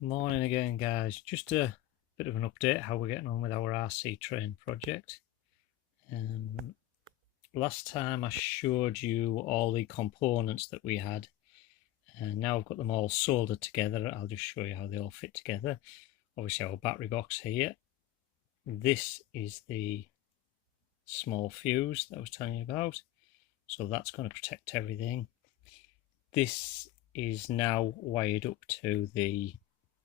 Morning again, guys. Just a bit of an update how we're getting on with our RC train project. Last time I showed you all the components that we had, and now I've got them all soldered together. I'll just show you how they all fit together. Obviously our battery box here. This is the small fuse that I was telling you about. So that's going to protect everything. This is now wired up to the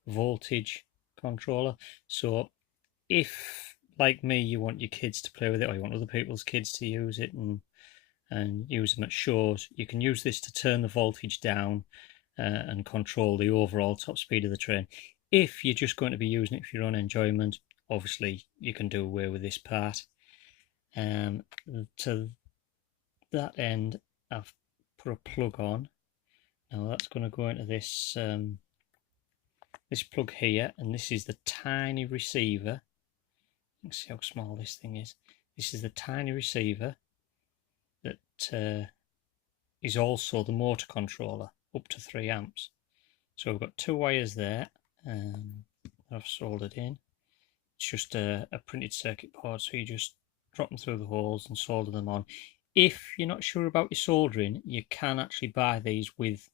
voltage controller. So if, like me, you want your kids to play with it, or you want other people's kids to use it and use them at shows, you can use this to turn the voltage down and control the overall top speed of the train. If you're just going to be using it for your own enjoyment, obviously you can do away with this part. To that end, I've put a plug on. Now that's going to go into this this plug here, and this is the tiny receiver. You can see how small this thing is. This is the tiny receiver that is also the motor controller, up to 3 amps. So we've got 2 wires there I've soldered in. It's just a printed circuit board, so you just drop them through the holes and solder them on. If you're not sure about your soldering, you can actually buy these with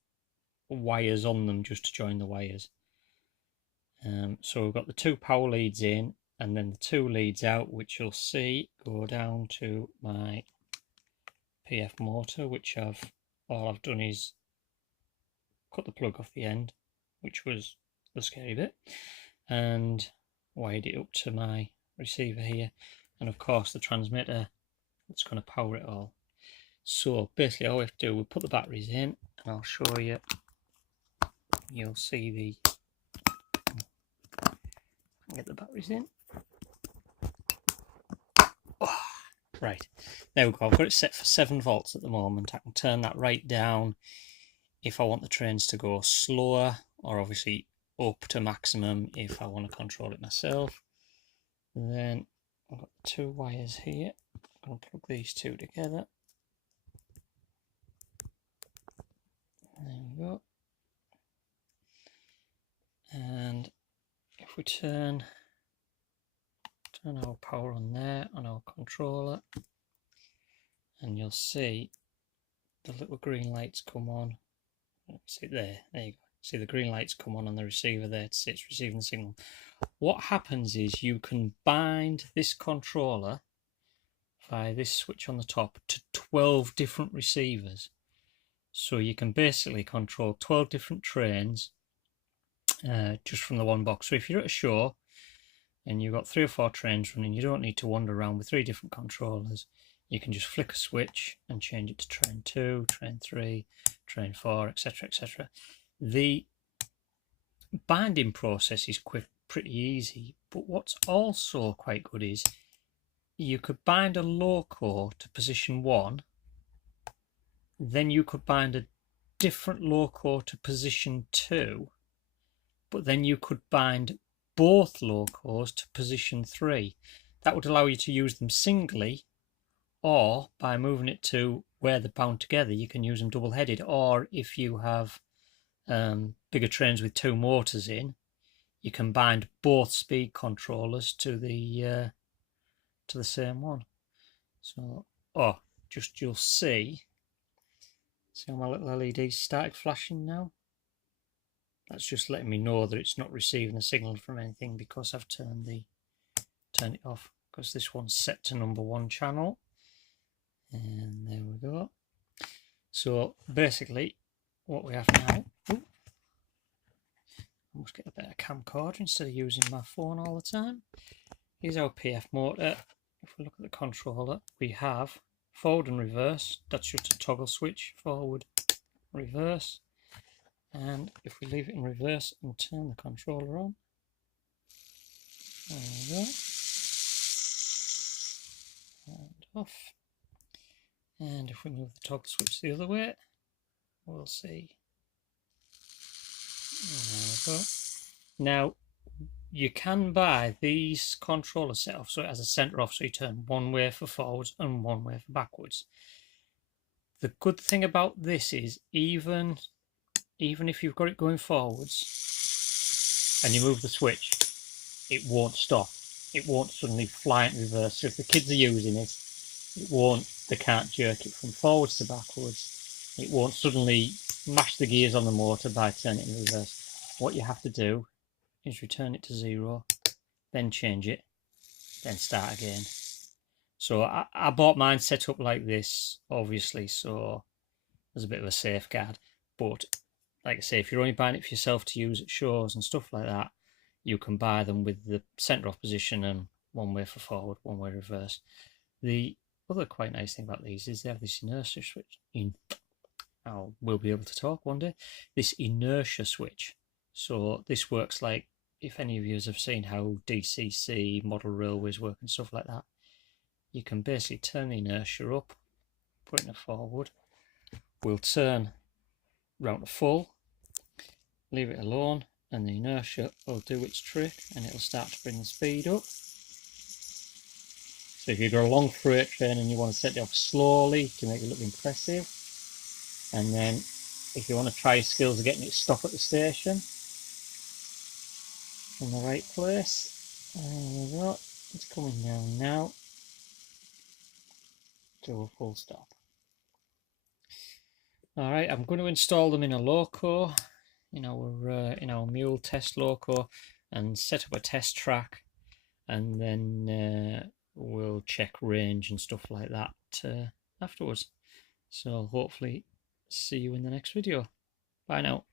wires on them just to join the wires. So we've got the 2 power leads in, and then the 2 leads out, which you'll see go down to my PF motor, which all I've done is cut the plug off the end, which was the scary bit, and wired it up to my receiver here, and of course the transmitter that's going to power it all. So basically all we have to do, we put the batteries in, and I'll show you. You'll see the get the batteries in. Oh, right, there we go. I've got it set for 7 volts at the moment. I can turn that right down if I want the trains to go slower, or obviously up to maximum if I want to control it myself. And then I've got 2 wires here. I'm going to plug these 2 together. There we go. And if we turn our power on there on our controller, and you'll see the little green lights come on. See there you go. See the green lights come on the receiver there to say it's receiving the signal. What happens is you can bind this controller via this switch on the top to 12 different receivers. So you can basically control 12 different trains just from the one box. So if you're at a show and you've got 3 or 4 trains running, you don't need to wander around with 3 different controllers. You can just flick a switch and change it to train 2, train 3, train 4, etc, etc. The binding process is pretty easy, but what's also quite good is you could bind a loco to position 1, then you could bind a different loco to position 2, but then you could bind both locos to position 3. That would allow you to use them singly, or by moving it to where they're bound together, you can use them double-headed. Or if you have bigger trains with 2 motors in, you can bind both speed controllers to the same one. So, you'll see how my little LEDs started flashing now. That's just letting me know that it's not receiving a signal from anything because I've turned it off, because this one's set to number 1 channel. And there we go. So basically what we have now, I must get a better camcorder instead of using my phone all the time. Here's our PF motor. If we look at the controller, we have forward and reverse. That's just a toggle switch, forward, reverse. And if we leave it in reverse and turn the controller on, there we go, and off. And if we move the toggle switch the other way, we'll see. There we go. Now, you can buy these controller set off so it has a centre off, so you turn one way for forwards and one way for backwards. The good thing about this is even if you've got it going forwards, and you move the switch, it won't stop. It won't suddenly fly into reverse. So if the kids are using it, they can't jerk it from forwards to backwards. It won't suddenly mash the gears on the motor by turning it in reverse. What you have to do is return it to 0, then change it, then start again. So I bought mine set up like this, obviously, so there's a bit of a safeguard. But like I say, if you're only buying it for yourself to use at shows and stuff like that, you can buy them with the centre off position and one way for forward, one way reverse. The other quite nice thing about these is they have this inertia switch. We'll be able to talk one day. This inertia switch. So this works like, if any of you have seen how DCC model railways work and stuff like that, you can basically turn the inertia up, put it in a forward. We'll turn round to full, leave it alone, and the inertia will do its trick and it'll start to bring the speed up. So if you've got a long freight train and you want to set it off slowly to make it look impressive, and then if you want to try your skills of getting it to stop at the station in the right place, there we go, it's coming down now to a full stop. Alright, I'm going to install them in a loco, in our mule test loco, and set up a test track, and then we'll check range and stuff like that afterwards. So hopefully see you in the next video. Bye now.